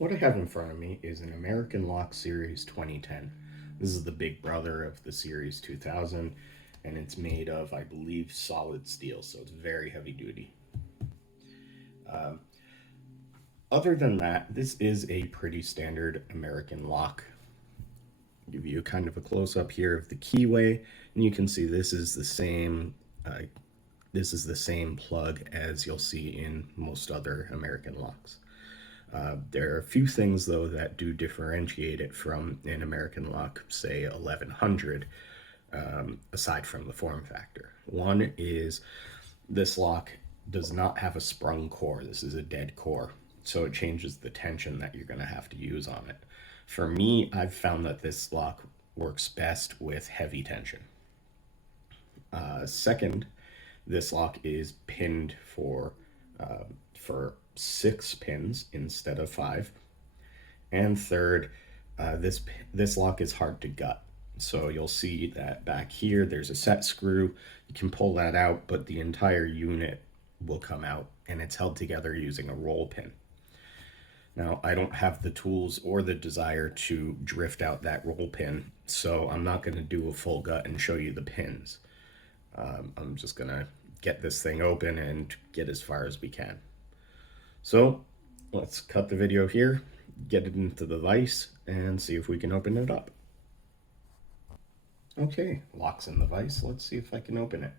What I have in front of me is an American Lock Series 2010. This is the big brother of the Series 2000, and it's made of, I believe, solid steel, so it's very heavy duty. Um, Other than that, this is a pretty standard American lock. I'll give you kind of a close up here of the keyway, and you can see Uh, this is the same plug as you'll see in most other American locks. There are a few things though that do differentiate it from an American lock, say 1100, aside from the form factor. One is this lock does not have a sprung core. This is a dead core, so it changes the tension that you're going to have to use on it. For me, I've found that this lock works best with heavy tension. Second, this lock is pinned for 6 pins instead of 5. And third, this lock is hard to gut. So you'll see that back here there's a set screw. You can pull that out, but the entire unit will come out, and it's held together using a roll pin. Now, I don't have the tools or the desire to drift out that roll pin, so I'm not going to do a full gut and show you the pins. I'm just going to get this thing open and get as far as we can. So let's cut the video here, get it into the vise, and see if we can open it up. Okay, lock's in the vise. Let's see if I can open it.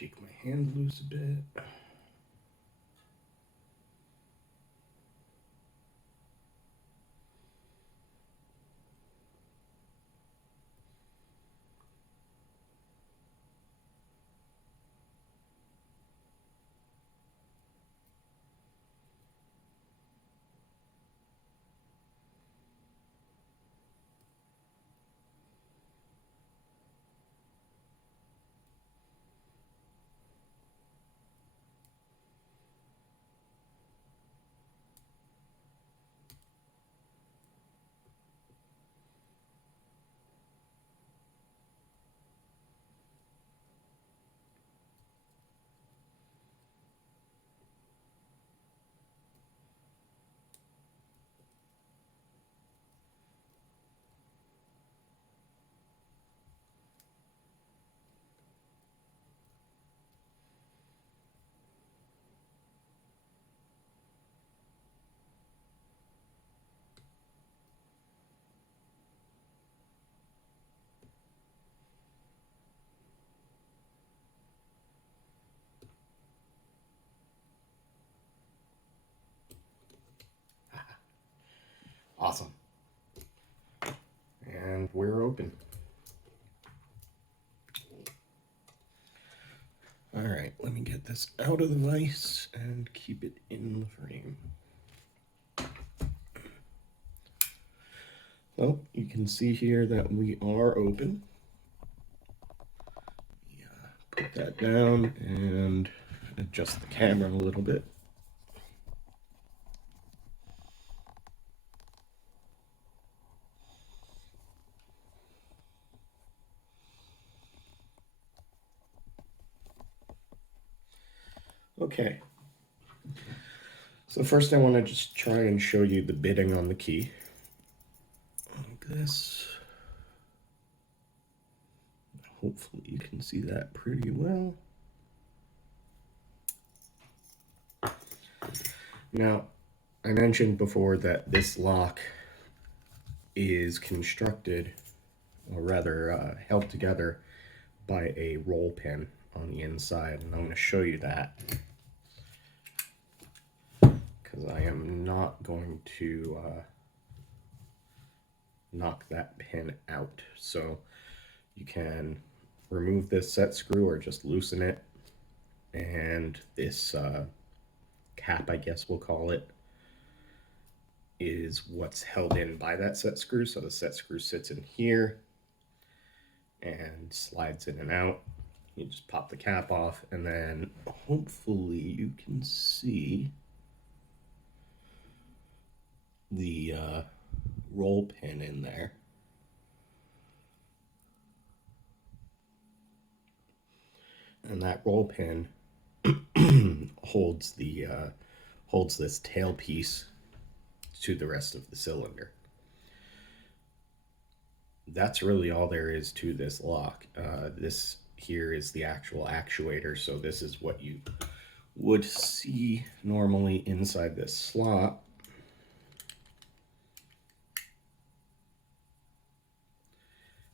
shake my hand loose a bit. Awesome. And we're open. All right, let me get this out of the vise and keep it in the frame. So you can see here that we are open. Put that down and adjust the camera a little bit. Okay. So first I want to just try and show you the bitting on the key. Like this. Hopefully you can see that pretty well. Now, I mentioned before that this lock is constructed, or rather held together by a roll pin on the inside, and I'm going to show you that because I am not going to knock that pin out. So you can remove this set screw or just loosen it, and this cap, I guess we'll call it, is what's held in by that set screw. So the set screw sits in here and slides in and out. You just pop the cap off, and then hopefully you can see the roll pin in there. And that roll pin holds this tail piece to the rest of the cylinder. That's really all there is to this lock. This here is the actual actuator, so this is what you would see normally inside this slot.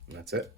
And that's it.